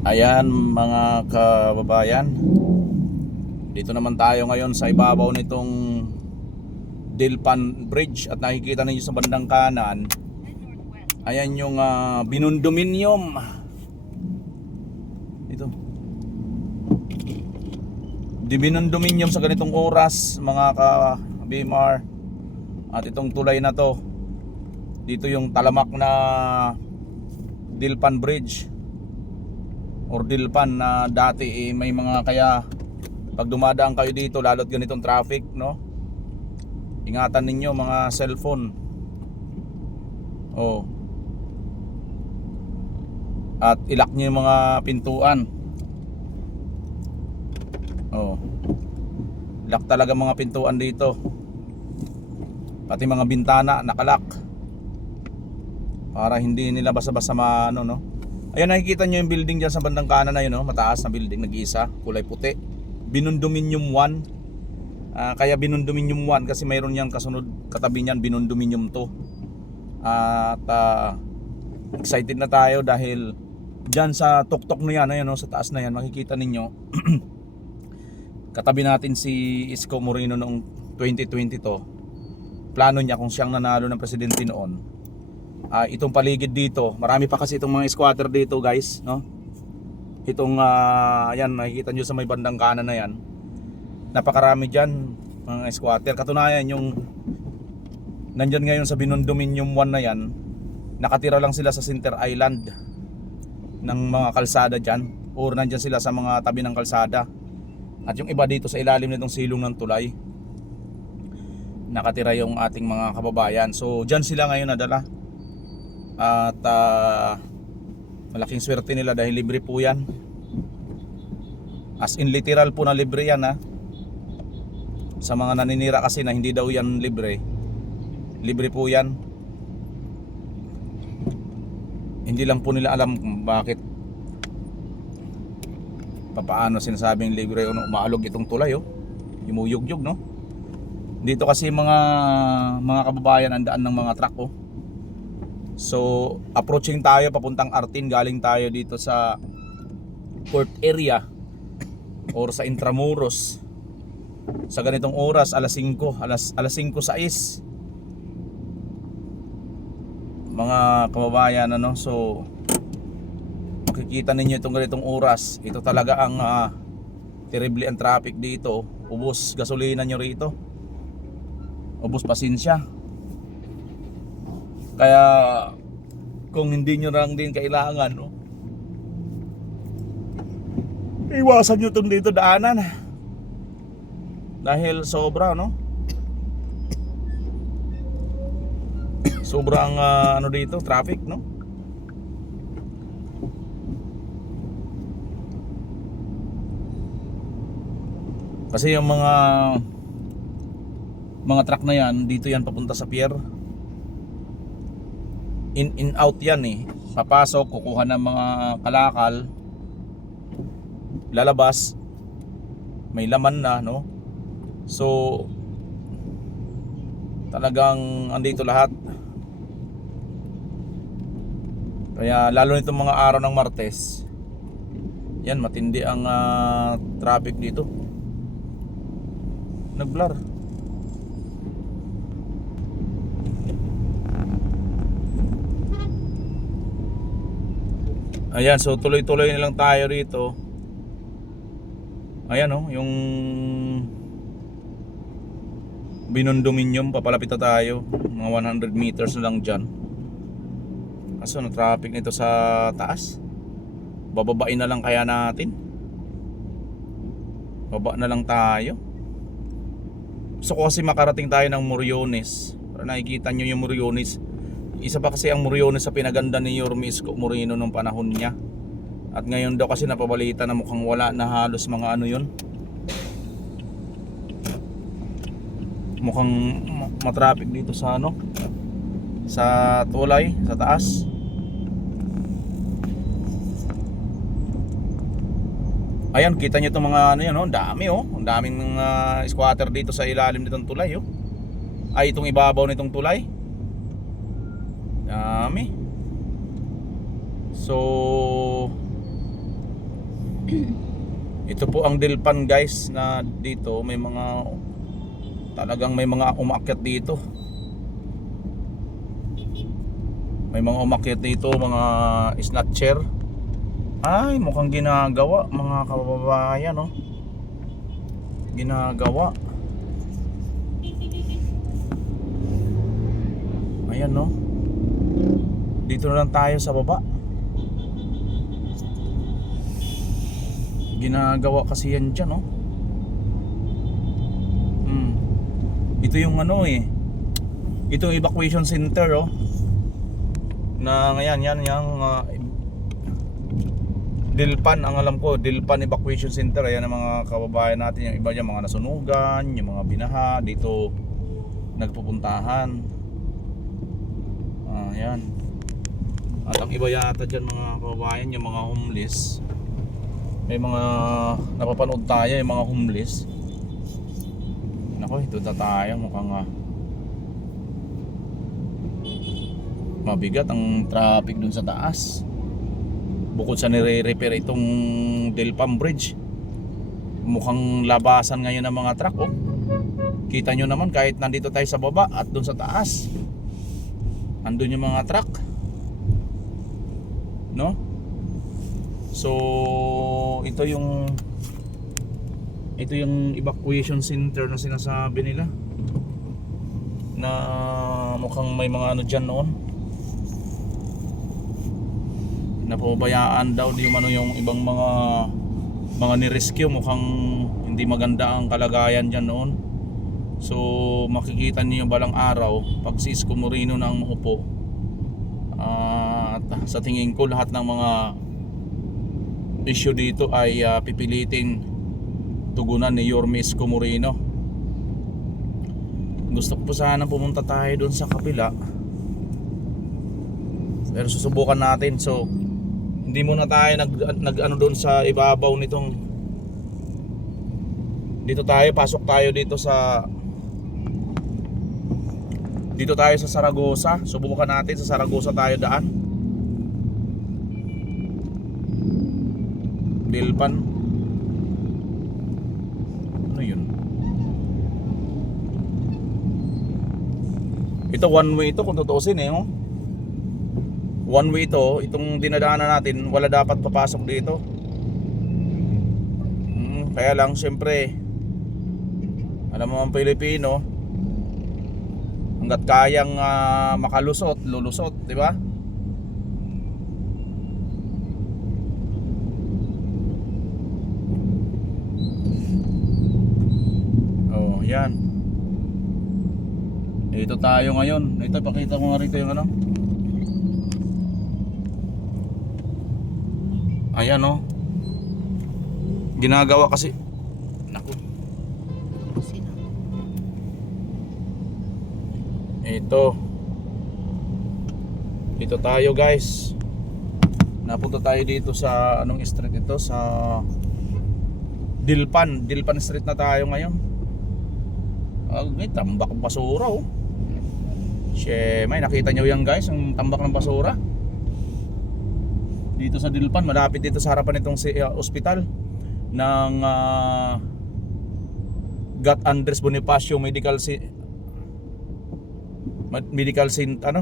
Ayan mga kababayan, dito naman tayo ngayon sa ibabaw nitong Dilpan Bridge at nakikita ninyo sa bandang kanan, ayan yung binundominium. Ito, di binundominium sa ganitong oras mga ka-BMR. At itong tulay na to, dito yung talamak na Dilpan Bridge or Dilpan na dati may mga, kaya pag dumadaan kayo dito lalo't ganitong traffic, no, ingatan ninyo mga cellphone. Oh. At ilak nyo yung mga pintuan. Oh. Lock talaga mga pintuan dito. Pati mga bintana nakalak. Para hindi nila basa-basa ano, no. Ayan, nakikita nyo yung building dyan sa bandang kanan na yun, no? Mataas na building, nag-iisa, kulay puti. Binundominium 1. Kaya Binundominium 1 kasi mayroon yan kasunod, katabi niyan Binundominium 2. At excited na tayo dahil dyan sa tuktok na yan, ayan, no? Sa taas na yan, makikita ninyo katabi natin si Isko Moreno noong 2022. Plano niya kung siyang nanalo ng presidente noon. Itong paligid dito, marami pa kasi itong mga squatter dito, guys, no? Itong ayan, nakikita nyo sa may bandang kanan na yan, napakarami dyan mga squatter. Katunayan yung nandyan ngayon sa Binundominium 1 na yan, nakatira lang sila sa center island ng mga kalsada dyan, or nandyan sila sa mga tabi ng kalsada. At yung iba dito sa ilalim nitong silong ng tulay, nakatira yung ating mga kababayan. So dyan sila ngayon nadala. At malaking swerte nila dahil libre po yan. As in literal po na libre yan, ha. Sa mga naninira kasi na hindi daw yan libre, libre po yan. Hindi lang po nila alam kung bakit, papaano sinasabing libre o umaalog itong tulay, oh. Yumuyugyug, no. Dito kasi mga kababayan ang daan ng mga truck, oh. So approaching tayo papuntang Artin, galing tayo dito sa court area or sa Intramuros sa ganitong oras, alas 5, alas 5:06 mga kababayan, ano. So makikita ninyo itong ganitong oras, ito talaga ang terrible ang traffic dito. Ubos gasolina nyo rito, ubos pasensya. Kaya kung hindi nyo lang din kailangan, no, iwasan nyo itong dito daanan dahil sobra, no. Sobrang ano dito, traffic, no. Kasi yung mga truck na yan, dito yan papunta sa pier. In out yan, eh. Papasok, kukuha ng mga kalakal, lalabas, may laman na, no. So talagang andito lahat. Kaya lalo nitong mga araw ng Martes, yan, matindi ang traffic dito. Nag-blur. Ayan, so tuloy-tuloy na lang tayo rito. Ayan, oh, yung Binundominium, papalapit na tayo. Mga 100 meters na lang dyan. Kaso na traffic nito sa taas. Bababain na lang kaya natin. Baba na lang tayo. Gusto ko kasi makarating tayo ng Moriones, para nakikita nyo yung Moriones. Isa pa kasi ang Moriones sa pinaganda ni Yorme Isko Moreno nung panahon niya. At ngayon daw kasi napabalita na mukhang wala na halos mga ano yun. Mukhang matraffic dito sa ano, sa tulay, sa taas. Ayan, kita nyo itong mga ano yan, oh, dami, oh. Ang daming squatter dito sa ilalim nitong tulay, oh. Ay, itong ibabaw nitong tulay. Dami. So Ito po ang Dilpan guys, na dito may mga talagang may mga umakyat dito. May mga umakyat dito, mga snatcher. Ay, mukhang ginagawa mga kababayan, no? Ginagawa. Ayan, no? Dito na lang tayo sa baba. Ginagawa kasi yan dyan, no? Ito yung ano eh. Ito yung evacuation center, oh. Na ngayon, yan yung Dilpan, ang alam ko, Dilpan Evacuation Center. Ayan ang mga kababayan natin, yung iba dyan, mga nasunugan, yung mga binaha, dito nagpupuntahan. Ayan. At ang iba yata dyan mga kababayan, yung mga homeless. May mga napapanood tayo, yung mga homeless. Nako, ito na tayo, mukhang mabigat ang traffic dun sa taas. Bukod sa nire-repair itong Dilpan Bridge, mukhang labasan ngayon ng mga truck, oh. Kita nyo naman kahit nandito tayo sa baba at dun sa taas, andun yung mga truck, no? So ito yung evacuation center na sinasabi nila, na mukhang may mga ano dyan noon, napabayaan daw yung ibang mga ni-rescue. Mukhang hindi maganda ang kalagayan dyan noon. So makikita niyo balang araw pag si Isko Moreno na ang maupo, at sa tingin ko lahat ng mga issue dito ay pipiliting tugunan ni Yorme Isko Moreno. Gusto ko po sana pumunta tayo doon sa kapila, pero susubukan natin. So hindi muna tayo nag ano doon sa ibabaw nitong, dito tayo, pasok tayo dito sa Saragosa. Subukan natin sa Saragosa tayo daan. Dilpan. Ano yun? Ito one way ito kung tutuusin, eh, oh. One way ito, itong dinadaanan natin, wala dapat papasok dito. Kaya lang syempre, alam mo ang Pilipino, hanggat kayang makalusot, lulusot, di ba? Oh, yan. Ito tayo ngayon. Ito, pakita mo nga rito yung ano. Ayan, oh. Ginagawa kasi. Naku. Ito tayo guys. Napunta tayo dito sa anong street ito, sa Dilpan Street na tayo ngayon. May tambak ng basura, oh. May nakita nyo yan guys, ang tambak ng basura dito sa Dilpan, malapit dito sa harapan itong ospital ng Gat Andres Bonifacio Medical ano?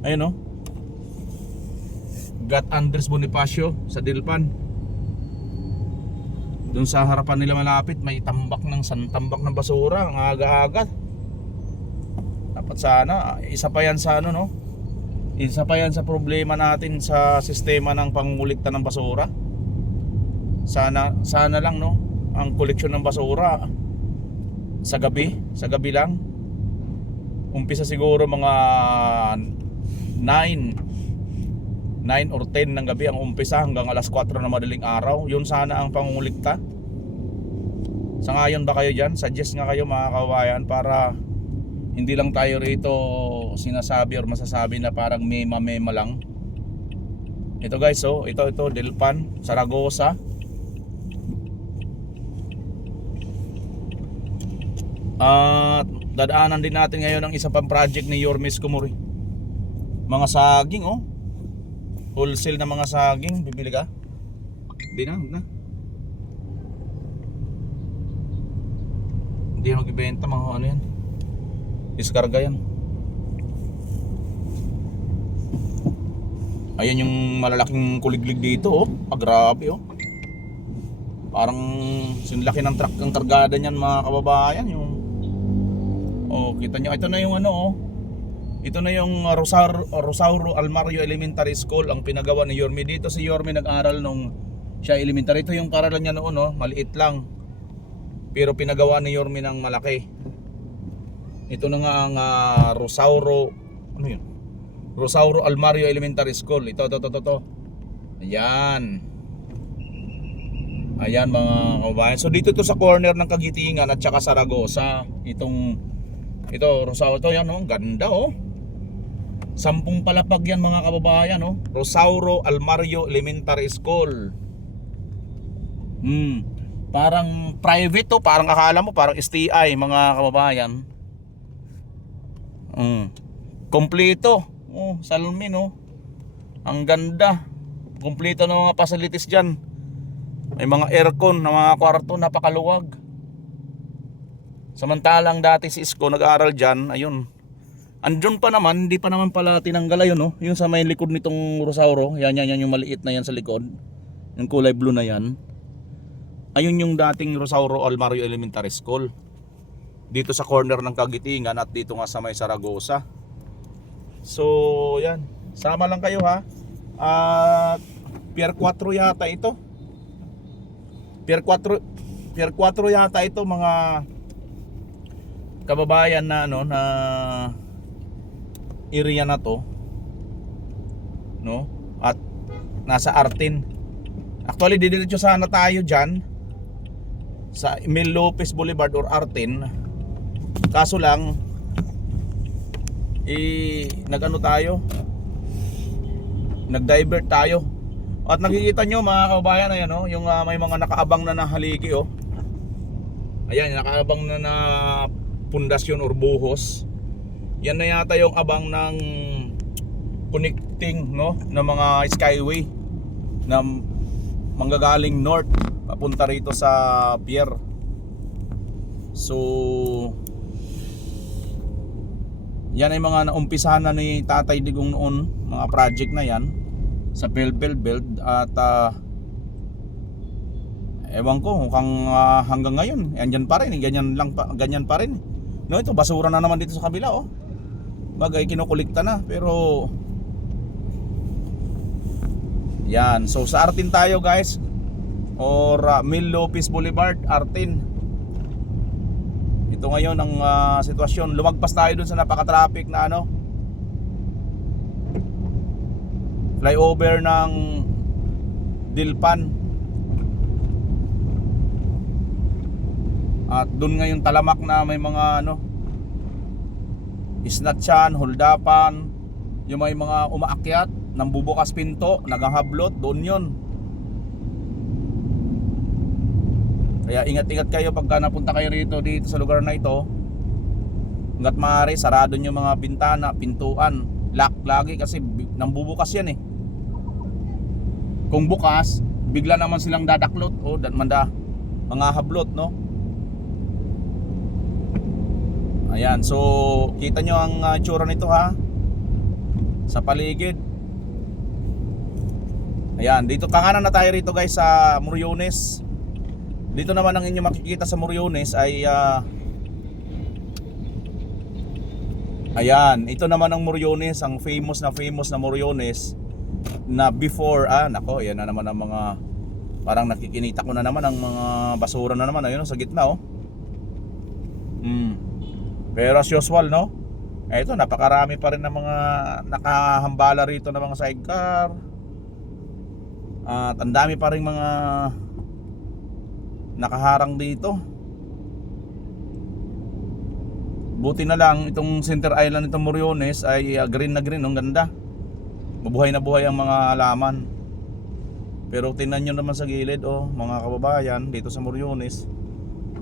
Ayun, oh. Gat Andres Bonifacio sa Dilpan. Doon sa harapan nila malapit, may tambak ng basura, ang aga-aga. Dapat sana isa pa yan sa ano, no? Isa pa yan sa problema natin sa sistema ng pangulikta ng basura. Sana lang, no, ang koleksyon ng basura sa gabi lang. Umpisa siguro mga 9 or 10 ng gabi ang umpisa, hanggang alas 4 na madaling araw. Yun sana ang pangulikta. Sa ngayon ba kayo dyan? Suggest nga kayo mga kawayan, para hindi lang tayo rito sinasabi or masasabi na parang mema lang. Ito guys, oh, ito Dilpan, Saragosa. Dadaanan din natin ngayon ang isang pang project ni Yorme Isko Moreno. Mga saging, oh. Wholesale na mga saging, bibili ka? Hindi na, huwag na. Hindi na magbibenta mga ano yan. Diskarga yan. Ayan yung malalaking kuliglig dito oh. Grabe oh. Parang sinlaki ng truck ang kargada niyan mga kababayan. Yung oh, kita nyo, ito na yung ano oh. Ito na yung Rosauro Almario Elementary School ang pinagawa ni Yorme. Dito si Yorme nag-aral nung siya elementary. Ito yung paralan niya noon oh, maliit lang. Pero pinagawa ni Yorme ng malaki. Ito na nga ang Rosauro, ano yun? Rosauro Almario Elementary School. Ito. Ayan. Ayan mga kababayan. So dito to sa corner ng Kagitingan at saka Saragosa. Ito Rosauro to. Yan oh, ganda oh. 10 palapag yan mga kababayan oh. Rosauro Almario Elementary School. Parang private to, parang akala mo parang STI mga kababayan. Kompleto. Oh, salmin oh. Ang ganda. Kompleto ng mga facilities diyan. May mga aircon na mga kwarto, napakaluwag. Samantalang dati si Isko nag-aaral diyan, ayun. Andun pa naman, hindi pa naman pala tinanggal ayun oh. Yung sa may likod nitong Rosauro, yan yung maliit na yan sa likod. Yung kulay blue na yan. Ayun yung dating Rosauro Almario Elementary School. Dito sa corner ng Kagitingan at dito nga sa may Saragosa. So yan, sama lang kayo ha. Pier 4 yata ito. Pier 4 yata ito mga kababayan na ano na area na to. No? At nasa Artin. Actually didiretso sana tayo diyan sa Emil Lopez Boulevard or Artin. Kaso lang nag-ano tayo, nag-divert tayo. At nakikita nyo mga kababayan, ayan oh, yung may mga nakaabang na haligi oh. Ayan, nakaabang na pundasyon or buhos. Yan na yata yung abang ng connecting no, ng mga skyway na manggagaling north papunta rito sa pier. So yan ay mga naumpisahan na ni Tatay Digong noon, mga project na yan sa build at ewan ko kung hanggang ngayon andyan pa rin, ganyan pa rin. No, ito basura na naman dito sa kabila oh. Bagay kinukulikta na pero yan, so sa Artin tayo guys or Mil Lopez Boulevard, Artin. Ito ngayon ang sitwasyon. Lumagpas tayo dun sa napaka-traffic na ano, flyover ng Dilpan. At dun ngayon talamak na may mga ano, isnatchan, holdapan, yung may mga umaakyat, nambubukas pinto, naghahablot, doon yun. Kaya ingat-ingat kayo pagka napunta kayo dito sa lugar na ito. Hanggat maaari, sarado nyo mga bintana, pintuan, lock lagi kasi nambubukas yan eh. Kung bukas, bigla naman silang dadaklot o mga hablot no. Ayan, so kita nyo ang tsura nito ha sa paligid. Ayan, dito kakanan na tayo rito guys sa Moriones. Dito naman ang inyo makikita sa Moriones ay ayan, ito naman ang Moriones, ang famous na Moriones na before nako, ayan na naman ang mga parang nakikinita ko na naman ang mga basura na naman ayun sa gitna oh. Pero as usual no, ito napakarami pa rin ng mga nakahambala rito na mga sidecar. At ang dami pa rin mga nakaharang dito. Buti na lang itong center island nitong Moriones ay green na green, ang ganda. Mabuhay na buhay ang mga halaman. Pero tingnan nyo naman sa gilid oh, mga kababayan, dito sa Moriones.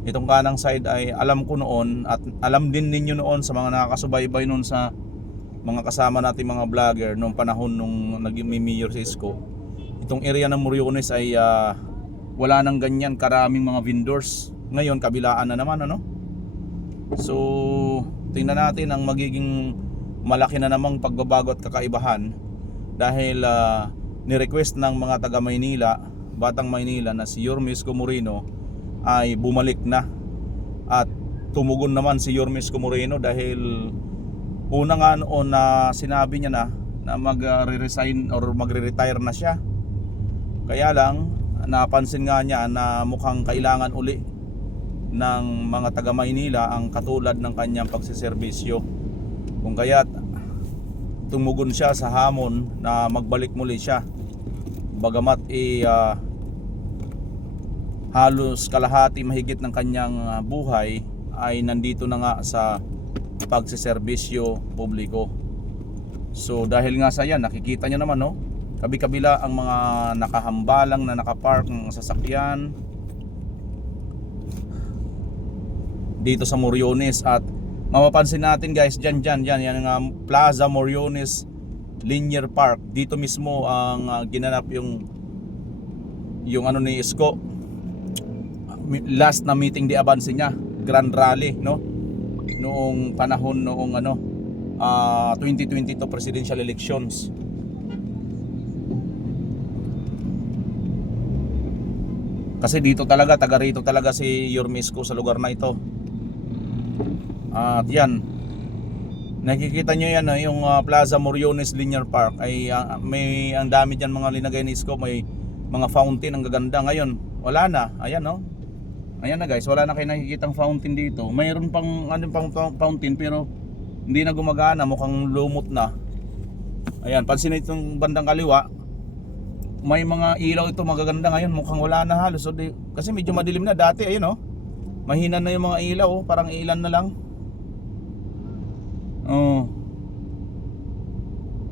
Itong kanang side ay alam ko noon at alam din ninyo noon sa mga nakakasubaybay noon sa mga kasama nating mga vlogger noong panahon nung naging mayor si Isko. itong area ng Moriones ay wala nang ganyan karaming mga vendors. Ngayon kabilaan na naman, ano? So tingnan natin ang magiging malaki na namang pagbabago at kakaibahan dahil ni-request ng mga taga Maynila, Batang Maynila, na si Yorme Isko Moreno ay bumalik na. At tumugon naman si Yorme Isko Moreno dahil una nga noon na sinabi niya na magre-resign or magre-retire na siya. Kaya lang napansin nga niya na mukhang kailangan uli ng mga taga Maynila ang katulad ng kanyang pagsiservisyo. Kung kaya't tumugon siya sa hamon na magbalik muli siya. Bagamat halos kalahati mahigit ng kanyang buhay ay nandito na nga sa pagsiservisyo publiko. So dahil nga sa yan, nakikita nyo naman, no? Kabi-kabila ang mga nakahambalang na nakapark ng sasakyan dito sa Moriones. At mapapansin natin guys, yan ang Plaza Moriones Linear Park. Dito mismo ang ginanap yung ano ni Isko, last na meeting di Avance niya, Grand Rally, no? Noong panahon 2022 presidential elections. Kasi dito talaga, taga rito talaga si Yorme Isko sa lugar na ito. At yan, nakikita nyo yan, yung Plaza Moriones Linear Park ay may ang dami dyan mga linagay ni Isko. May mga fountain ang gaganda. Ngayon wala na, ayan, no? Ayan na guys, wala na kayo nakikitang fountain dito. Mayroon pang fountain pero hindi na gumagana, mukhang lumot na. Ayan, pansin itong bandang kaliwa, may mga ilaw ito magaganda. Ngayon mukhang wala na halos. So, kasi medyo madilim na dati, ayun, oh. Mahina na yung mga ilaw, oh. Parang ilan na lang. Oh.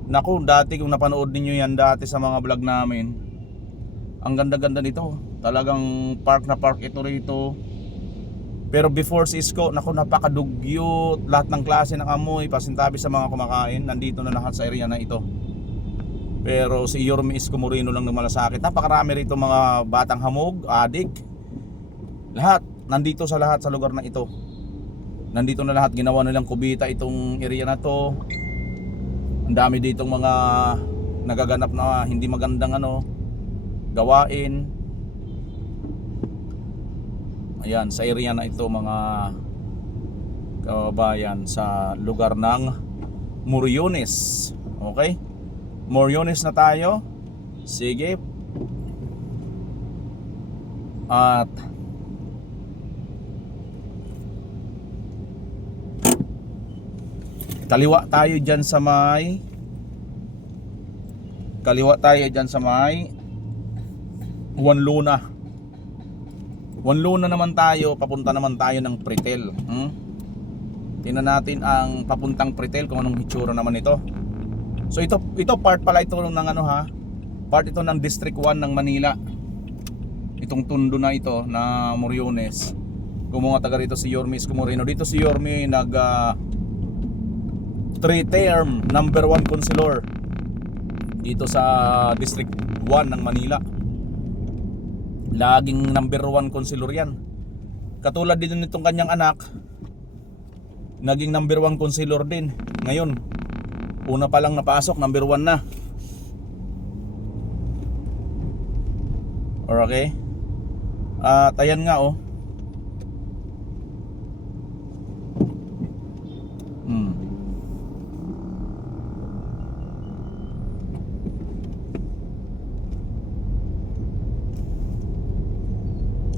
Naku, dati kung napanood ninyo yan dati sa mga vlog namin, ang ganda-ganda nito. Talagang park na park ito rito. Pero before si Isko, naku, napakadugyot. Lahat ng klase ng amoy, pasintabi sa mga kumakain, nandito na lahat sa area na ito. Pero si Yorme Isko Moreno lang namalasakit. Napakarami rito mga batang hamog, adik. Lahat, nandito sa lahat sa lugar na ito. Nandito na lahat, ginawa nilang kubita itong area na to. Ang dami ditong mga nagaganap na hindi magandang gawain. Ayan, sa area na ito mga kababayan, sa lugar ng Moriones. Okay? Moriones na tayo. Sige. At kaliwa tayo dyan sa may Juan Luna. Juan Luna naman tayo, papunta naman tayo ng Pretel. Tingnan natin ang papuntang Pretel kung anong hitsura naman ito. So ito part pala ito ng part ito ng District 1 ng Manila. Itong tundo na ito na Moriones. Kung mga taga rito si Yorme Isko Moreno. Dito si Yorme nag 3-term number 1 councilor dito sa District 1 ng Manila. Laging number 1 councilor yan. Katulad din nitong kanyang anak, naging number 1 councilor din. Ngayon, una pa lang napasok, number 1 na. Okay? At ayan nga, oh.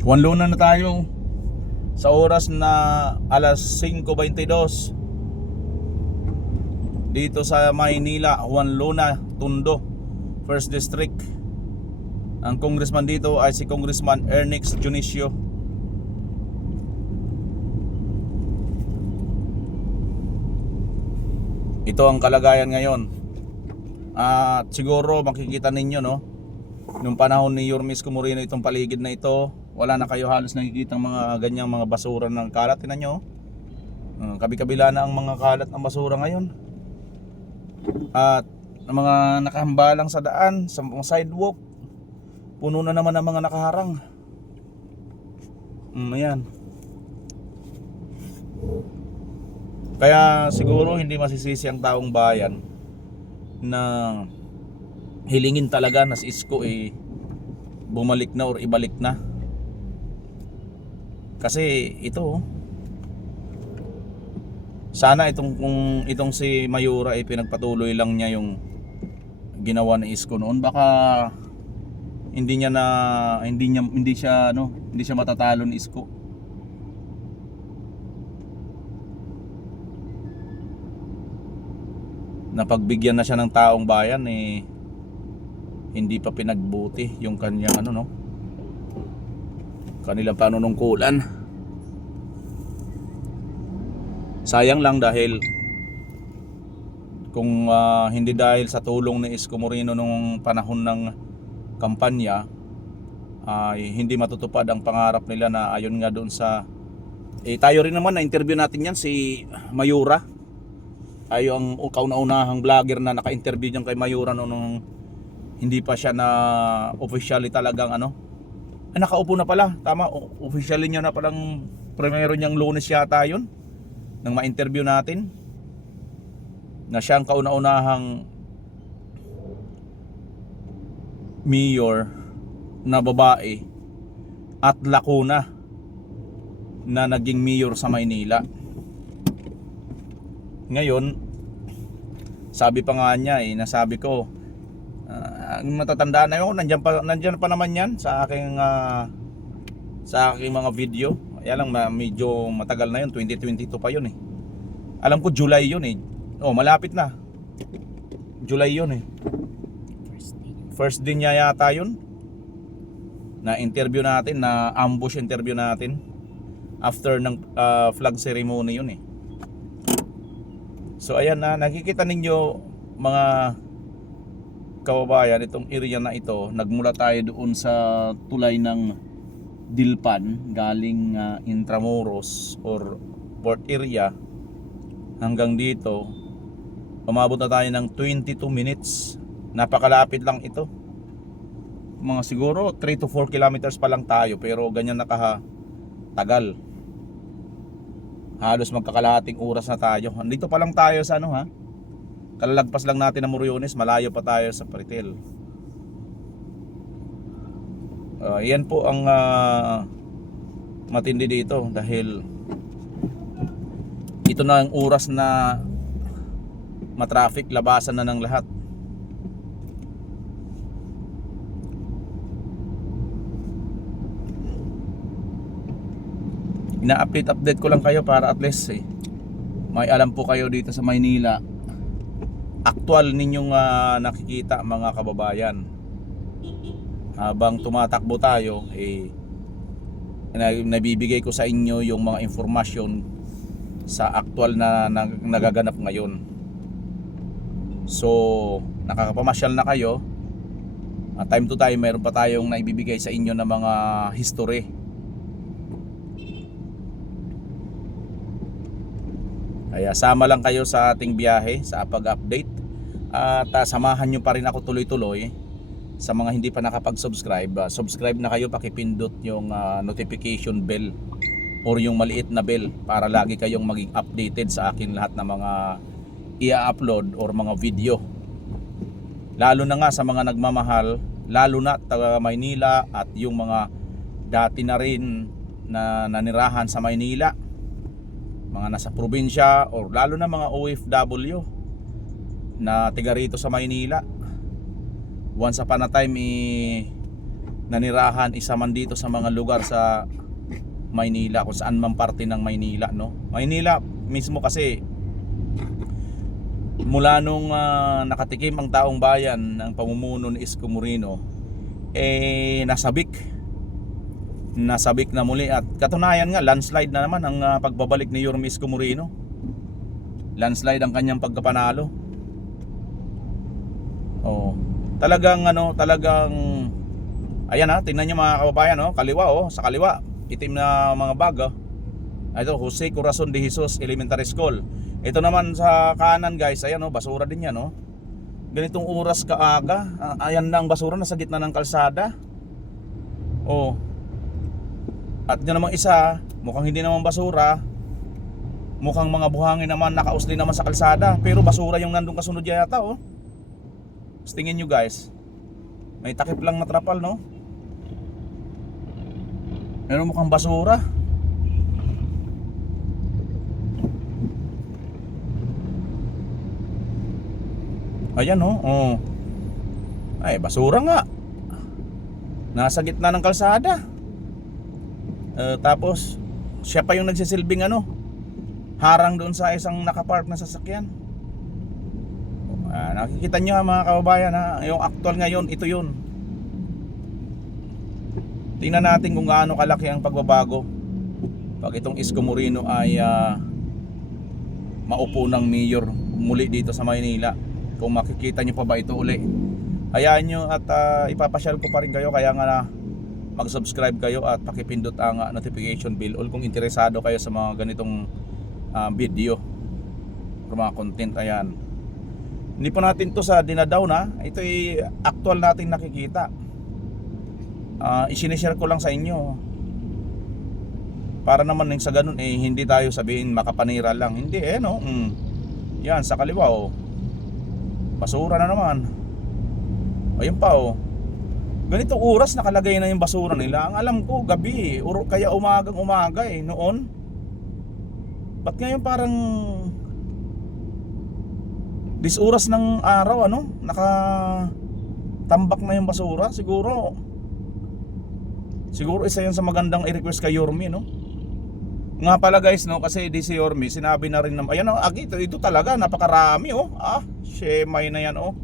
Juan Luna na tayo sa oras na alas 5:22 dito sa Maynila. Juan Luna, Tondo, 1st District. Ang congressman dito ay si Congressman Ernix Junicio. Ito ang kalagayan ngayon. At siguro makikita ninyo, no, nung panahon ni Yorme Isko Moreno, itong paligid na ito, wala na kayo halos nakikita mga ganyang mga basura ng kalat. Tingnan nyo, kabi-kabila na ang mga kalat ng basura ngayon. At mga nakahambalang sa daan, sa mga sidewalk, Puno na naman ang mga nakaharang. Ayan. Kaya siguro hindi masisisi ang taong bayan na hilingin talaga na si Isko bumalik na or ibalik na. Kasi ito sana itong si Mayura pinagpatuloy lang niya yung ginawa ni Isko noon, baka hindi siya matatalo ni Isko. Napagbigyan na siya ng taong bayan hindi pa pinagbuti yung kanyang kanilang panunungkulan. Sayang lang dahil kung hindi dahil sa tulong ni Isko Moreno nung panahon ng kampanya ay hindi matutupad ang pangarap nila na ayon nga doon sa tayo rin naman na interview natin yan si Mayura. Ay ang kauna-unahang vlogger na naka-interview niyan kay Mayura nung hindi pa siya na officially talagang nakaupo na pala, tama, officially niya na palang primero niyang Lunes yata yun nang ma-interview natin na siya ang kauna-unahang mayor na babae at lakuna na naging mayor sa Maynila. Ngayon, sabi pa nga niya nasabi ko, matatandaan na yun, nandiyan pa naman yan sa aking mga video. Kaya lang medyo matagal na yun, 2022 pa yun Alam ko July yun malapit na. July yun First din niya yata yun na interview natin, na ambush interview natin after ng flag ceremony yun So ayan na, nakikita ninyo mga kababayan, itong area na ito, nagmula tayo doon sa tulay ng Dilpan galing Intramuros or port area hanggang dito, umabot na tayo ng 22 minutes. Napakalapit lang ito, mga siguro 3 to 4 kilometers pa lang tayo, pero ganyan tagal. Halos magkakalahating oras na tayo. Andito pa lang tayo sa kalalagpas lang natin ng Moriones, malayo pa tayo sa Pretil. Yan po ang matindi dito dahil ito na ang oras na matraffic, labasan na ng lahat. Ina-update ko lang kayo para at least may alam po kayo dito sa Maynila. Aktual ninyong nakikita mga kababayan. Habang tumatakbo tayo nabibigay ko sa inyo yung mga informasyon sa aktual na nagaganap ngayon. So nakakapamasyal na kayo, time to time mayroon pa tayong naibibigay sa inyo na mga history. Kaya sama lang kayo sa ating biyahe, sa pag-update. At samahan nyo pa rin ako tuloy-tuloy. Sa mga hindi pa nakapag-subscribe, subscribe na kayo, pakipindot yung notification bell or yung maliit na bell para lagi kayong maging updated sa akin lahat ng mga i-upload or mga video. Lalo na nga sa mga nagmamahal, lalo na taga Maynila at yung mga dati na rin na nanirahan sa Maynila, mga nasa probinsya or lalo na mga OFW na tiga rito sa Maynila. Once upon a time nanirahan isa man dito sa mga lugar sa Maynila, kung saan man parte ng Maynila, Maynila mismo kasi mula nung nakatikim ang taong bayan ng pamumuno ni Isko Moreno nasabik na muli, at katunayan nga landslide na naman ang pagbabalik ni Yorme Isko Moreno. Landslide ang kanyang pagkapanalo. Talagang ayan tingnan niyo mga kababayan, kaliwa sa kaliwa itim na mga bag. Ito Jose Corazon de Jesus Elementary School. Ito naman sa kanan guys, ayan basura din yan. Ganitong oras kaaga, ayan na ang basura nasa gitna ng kalsada. Oh. At yun namang isa, mukhang hindi naman basura. Mukhang mga buhangin naman, nakausli naman sa kalsada. Pero basura yung nandun kasunod yata, oh. Tapos tingin nyo guys, may takip lang na trapal, no? Pero mukhang basura. Ayan, oh. Oh. Ay, basura nga. Nasa gitna ng kalsada. Tapos siya pa yung nagsisilbing ano, harang doon sa isang nakapark na sasakyan. Nakikita nyo mga kababayan ha, yung actual ngayon, ito yun. Tingnan natin kung gaano kalaki ang pagbabago pag itong Isko Moreno ay maupo ng mayor muli dito sa Maynila. Kung makikita nyo pa ba ito uli. Hayaan nyo at ipapasyal ko pa rin kayo. Kaya nga na mag-subscribe kayo at pakipindot ang notification bell or kung interesado kayo sa mga ganitong video or mga content. Ayan, hindi po natin to sa dinadaw na. Ito ay actual natin nakikita. Isinishare ko lang sa inyo para naman sa ganun hindi tayo sabihin makapanira lang. Hindi no. Yan sa kaliwa oh, basura na naman. Ayun pa oh, ganitong oras nakalagay na yung basura nila. Ang alam ko gabi kaya umagang umaga noon. Ba't ngayon parang this oras ng araw ano, nakatambak na yung basura. Siguro isa yun sa magandang i-request kay Yorme, no? Nga pala guys, no, kasi di si Yorme sinabi na rin na, ayan oh, ito talaga napakarami oh. Shemay na yan oh.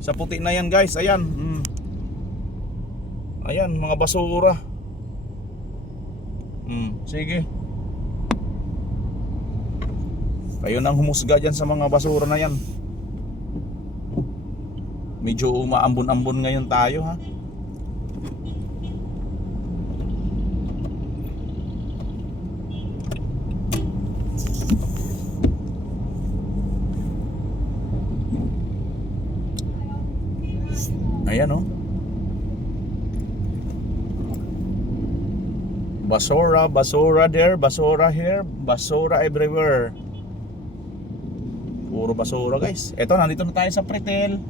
Sa puti na yan guys, ayan. Ayan, mga basura. Sige. Kayo nang humusga dyan sa mga basura na yan. Medyo umaambon-ambon ngayon tayo ha. Ayan oh. Basura, basura there, basura here, basura everywhere. Puro basura guys. Eto, nandito na tayo sa Pretel.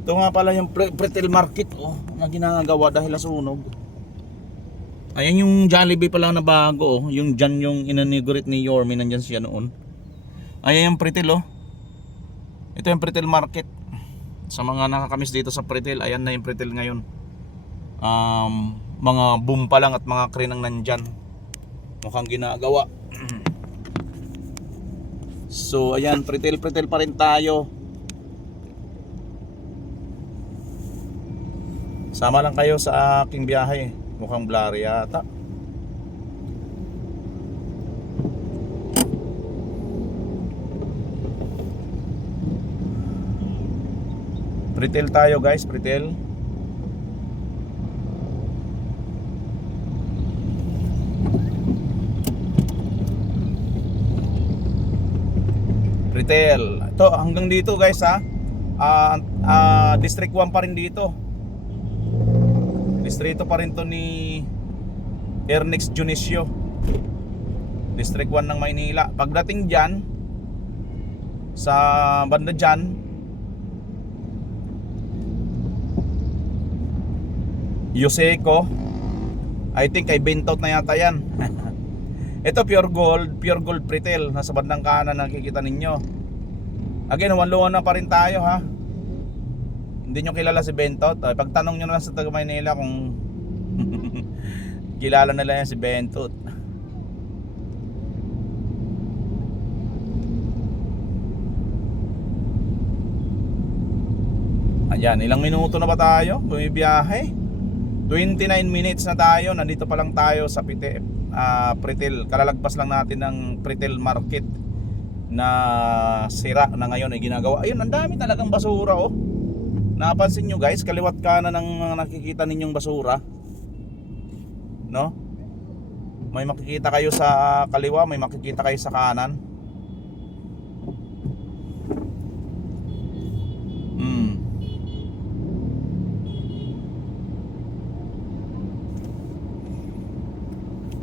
Ito nga pala yung Pretel Market oh, na ginagawa dahil sa sunog. Ayan yung Jollibee pala na bago oh. Yung dyan yung inaugurat ni Yorme, nandyan siya noon. Ayan yung Pretel oh. Ito yung Pretel Market. Sa mga nakakamiss dito sa Pretel, ayan na yung Pretel ngayon. Mga boom pa lang at mga crane ang nandyan. Mukhang ginagawa. So ayan, Pretel pa rin tayo. Sama lang kayo sa aking biyahe. Mukhang blurry yata. Pretel tayo guys, Pretel. Pretel. Ito hanggang dito guys ha. District 1 pa rin dito. Distrito pa rin to ni Ernix Junicio. District 1 ng Maynila. Pagdating dyan sa banda dyan, Yuseco, I think ay Bentot na yata yan. Ito pure gold Pretel. Nasa bandang kanan nakikita ninyo. Again, walungan na pa rin tayo ha. Hindi nyo kilala si Bentot. Pagtanong nyo na lang sa taga Maynila kung kilala nila yan si Bentot. Ayan, ilang minuto na ba tayo? Bumibiyahe 29 minutes na tayo. Nandito pa lang tayo sa Pretel. Kalalagpas lang natin ng Pretel Market na sira na ngayon ay ginagawa. Ayun, ang dami talagang basura oh. Napansin nyo guys, kaliwat kanan ng mga nakikita ninyong basura, no? May makikita kayo sa kaliwa, may makikita kayo sa kanan.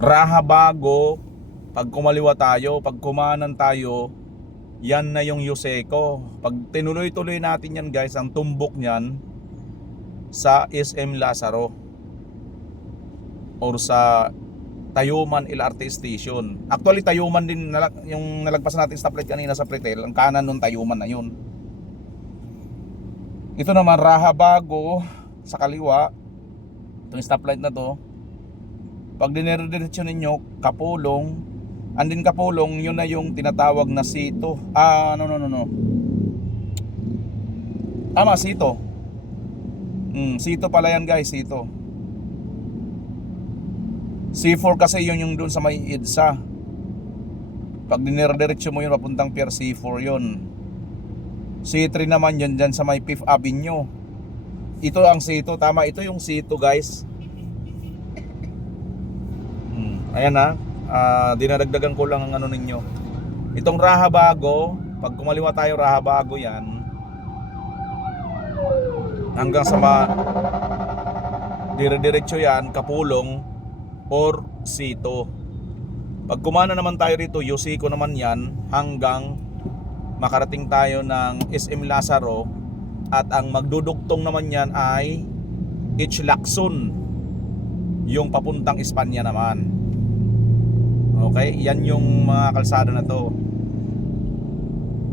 Rahabago, pag kumaliwa tayo, pag kumanan tayo, yan na yung Yuseco. Pag tinuloy-tuloy natin yan guys, ang tumbok niyan sa SM Lazaro or sa Tayuman LRT Station. Actually Tayuman din yung nalagpasan natin stoplight kanina sa Pretel. Ang kanan nun Tayuman na yun. Ito naman Rahabago sa kaliwa. Itong stoplight na to, pag dinirediretso ninyo Kapulong, andin Kapulong, yun na yung tinatawag na Sito. No. Tama, Sito. Sito pala yan guys, Sito. C4 kasi yun yung dun sa may EDSA. Pag dinirediretso mo yun papuntang Pier C4 yun. C3 naman yun dyan sa may 5th Avenue. Ito ang Sito, tama, ito yung Sito guys. Ayan na, dinadagdagan ko lang ang ano ninyo. Itong Rahabago, pag kumaliwa tayo Rahabago yan, hanggang sa dire-diretso yan, Kapulong or Sito. Pag kumana naman tayo rito, Yuseco naman yan, hanggang makarating tayo ng SM Lazaro. At ang magdudugtong naman yan ay H. Lacson, yung papuntang Espanya naman. Okay, yan yung mga kalsada na to.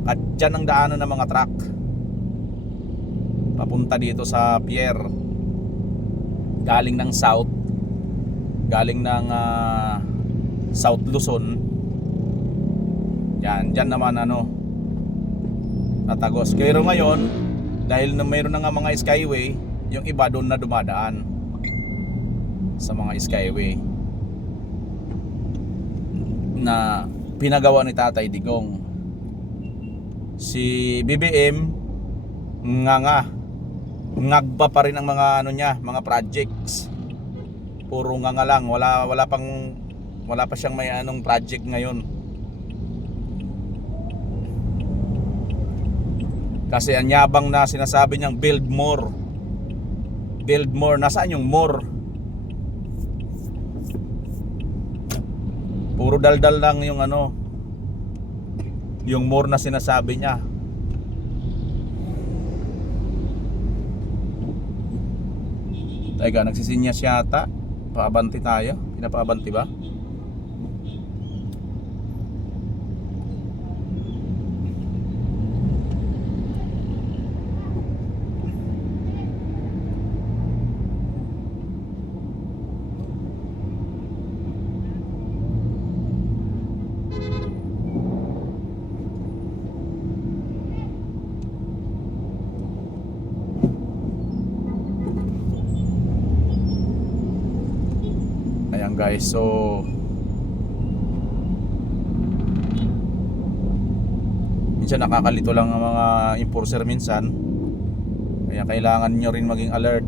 At dyan ang daanan ng mga truck papunta dito sa pier, galing ng south, galing ng South Luzon. Yan, dyan naman tatagos. Pero ngayon, dahil mayroon na nga mga skyway, yung iba doon na dumadaan sa mga skyway na pinagawa ni Tatay Digong. Si BBM ngagba pa rin ang mga mga projects. Puro nga lang, wala pa siyang may project ngayon. Kasi ang yabang na sinasabi niyang build more. Build more, nasaan yung more? Puro daldal lang yung yung more na sinasabi niya. Teka, nagsisinyas yata. Paabanti tayo. Pinapaabanti ba? Ayan guys, so minsan nakakalito lang ang mga enforcer minsan. Kaya kailangan nyo rin maging alert.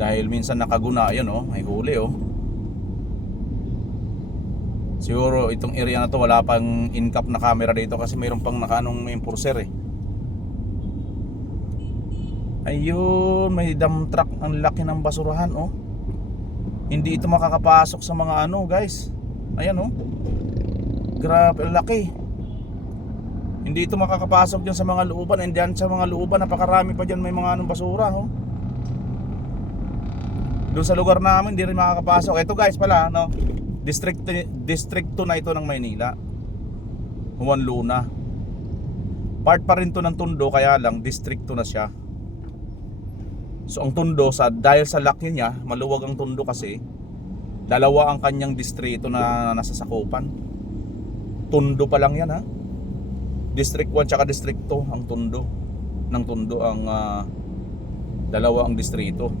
Dahil minsan nakaguna, ayun may huli Siguro itong area na to wala pang in-cap na camera dito kasi mayroon pang nakaanong enforcer Ayun, may dump truck, ang laki ng basurahan Hindi ito makakapasok sa mga guys. Ayan grabe, laki. Hindi ito makakapasok dyan sa mga looban. And dyan sa mga looban, napakarami pa dyan may mga basura Doon sa lugar namin, hindi rin makakapasok. Ito guys pala, districto na ito ng Maynila, Juan Luna. Part pa rin to ng Tondo, kaya lang districto na siya. So ang Tondo, dahil sa laki niya, maluwag ang Tondo kasi, dalawa ang kanyang distrito na nasasakupan. Tondo pa lang yan District 1 tsaka District 2 ang Tondo. Ng Tondo ang dalawa ang distrito.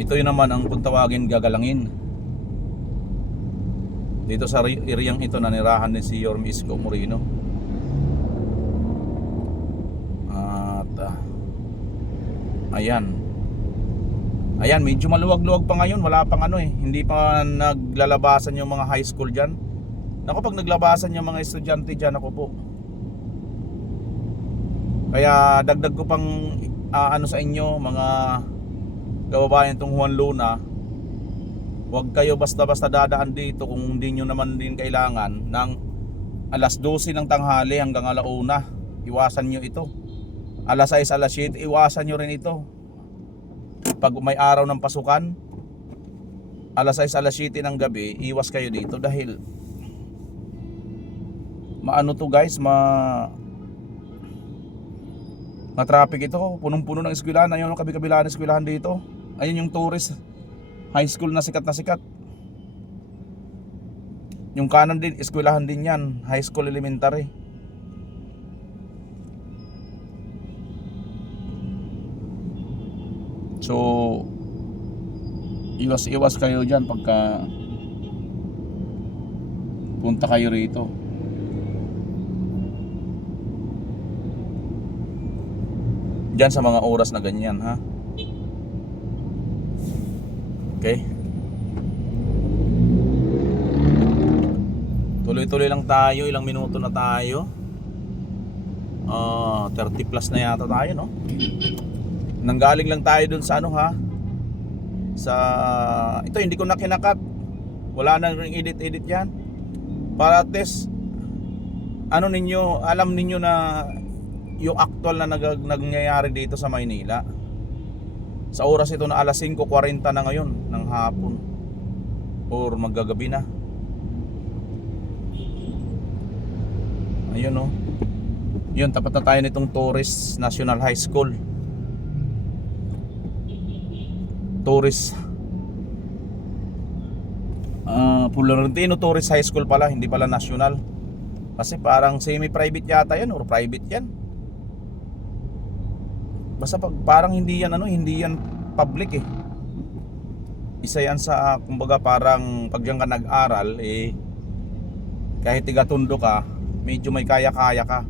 Ito yun naman ang kung tawagin Gagalangin. Dito sa area ito nanirahan ni si Yorme Isko Moreno. Ayan, medyo maluwag-luwag pa ngayon. Wala pang hindi pa naglalabasan yung mga high school dyan. Naku, pag naglabasan yung mga estudyante dyan, ako po. Kaya dagdag ko pang sa inyo mga kababayan itong Juan Luna, huwag kayo basta-basta dadaan dito kung hindi nyo naman din kailangan ng alas 12 ng tanghali hanggang alauna. Iwasan nyo ito. Alas 6, alas 7, iwasan nyo rin ito. Pag may araw ng pasukan, alas 6, alas 7 ng gabi, iwas kayo dito dahil maano to guys, traffic ito. Punong-puno ng eskwelahan. Ayun yung kabi-kabilaan ng eskwelahan dito. Ayun yung tourist high school na sikat na sikat. Yung kanan din, eskwelahan din yan, high school elementary. So iwas kayo dyan pagka punta kayo rito. Dyan sa mga oras na ganyan, ha? Okay. Tuloy-tuloy lang tayo, ilang minuto na tayo. 30 plus na yata tayo, no? Nanggaling lang tayo dun sa ano, ha? Ito hindi ko na kinakat. Wala nang edit yan. Para at least alam ninyo na yung actual na nangyayari dito sa Maynila. Sa oras ito na alas 5:40 na ngayon ng hapon or maggagabi na. Ayun, oh. Yun, tapat na tayo nitong Torres National High School. Torres Florentino Torres High School pala, hindi pala national. Kasi parang semi-private yata yan or private yan. Basta parang hindi yan public eh. Isa yan sa kumbaga parang pag diyan ka nag-aral eh, kahit tiga-tondo ka, medyo may kaya-kaya ka.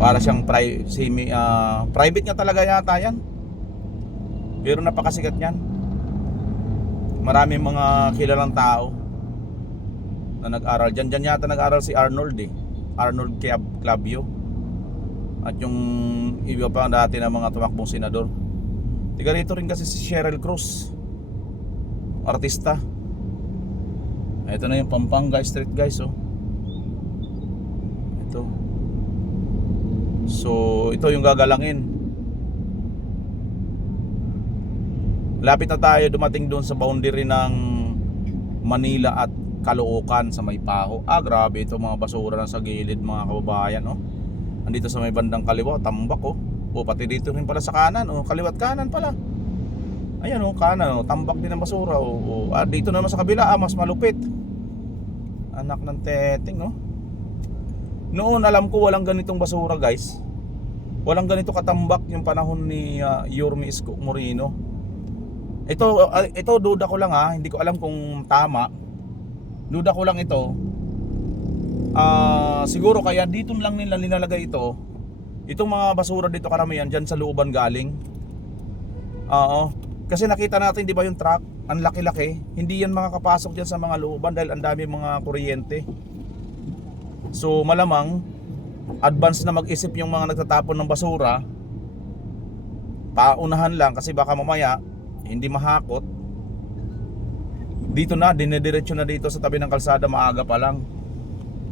Para siyang private nga talaga yata yan. Pero napakasikat yan. Maraming mga kilalang tao na nag-aral dyan. Dyan yata nag-aral si Arnold eh. Arnold Clavio. At yung iba pa dati na mga tumakbong senador. Tiga rito rin kasi si Cheryl Cruz, artista. Ito na yung Pampanga Street guys, oh. Ito. So ito yung gagalangin. Lapit na tayo dumating doon sa boundary ng Manila at Caloocan sa may Paho. Grabe ito mga basura na sa gilid mga kababayan, oh. Andito sa may bandang kaliwa, tambak, oh. Pati dito rin pala sa kanan, oh. Kaliwat kanan pala. Ayan, oh, kanan, oh. Tambak din ng basura, oh. Dito naman sa kabila, mas malupit. Anak ng teteng, oh. Noon alam ko walang ganitong basura guys. Walang ganito katambak yung panahon ni Yorme Isko Moreno. Ito duda ko lang, ha. Hindi ko alam kung tama. Duda ko lang ito. Siguro kaya dito lang nila nilalagay ito. Itong mga basura dito karamihan dyan sa looban galing. Kasi nakita natin, di ba, yung truck, ang laki-laki. Hindi yan makakapasok dyan sa mga looban dahil ang dami mga kuryente. So malamang advance na mag-isip yung mga nagtatapon ng basura. Paunahan lang kasi baka mamaya hindi mahakot. Dito na, dinediretso na dito sa tabi ng kalsada maaga pa lang.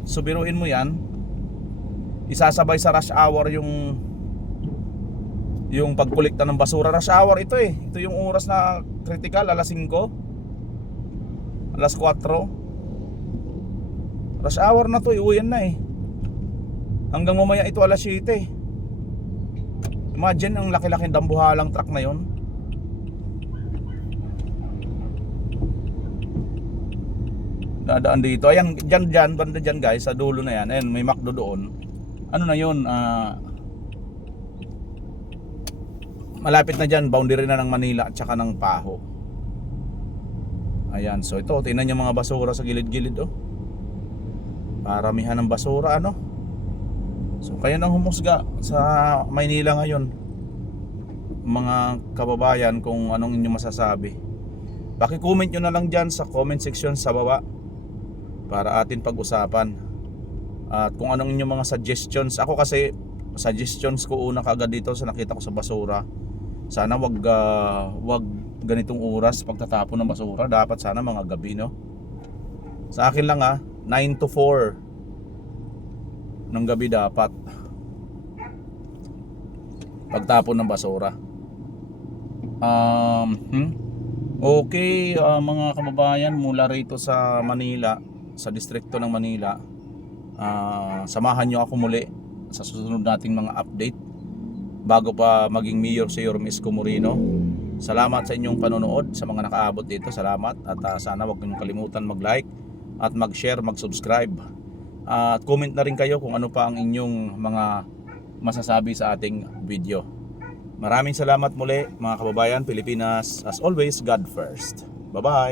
So biruin mo yan, isasabay sa rush hour yung pagkolekta ng basura. Rush hour ito eh. Ito yung oras na critical, alas 5, alas 4. Rush hour na to, iuyan na eh. Hanggang mamaya ito alas 7. Imagine ang laki-laking dambuhalang truck na yon. Dadaan dito. Ayan, dyan, banda dyan guys, sa dulo na yan. Ayan, may McDo doon. Ano na yun? Malapit na dyan, boundary na ng Manila at saka ng Paho. Ayan, so ito, tingnan nyo mga basura sa gilid-gilid, oh. Paramihan ng basura, ano. So kayo nang humusga sa Maynila ngayon, mga kababayan, kung anong inyong masasabi. Paki-comment nyo na lang dyan sa comment section sa baba para atin pag-usapan. At kung anong inyong mga suggestions. Ako kasi suggestions ko una kaagad dito sa nakita ko sa basura. Sana wag ganitong oras pagtatapon ng basura. Dapat sana mga gabi, no? Sa akin lang 9 to 4 ng gabi dapat pagtapon ng basura. Okay, mga kababayan mula rito sa Manila, sa distrito ng Manila, samahan nyo ako muli sa susunod nating mga update bago pa maging mayor si Yorme Isko Moreno. Salamat sa inyong panonood, sa mga nakaabot dito, salamat. At sana wag niyo kalimutan mag-like at mag-share, mag-subscribe. At comment na rin kayo kung ano pa ang inyong mga masasabi sa ating video. Maraming salamat muli mga kababayan Pilipinas. As always, God first. Bye-bye.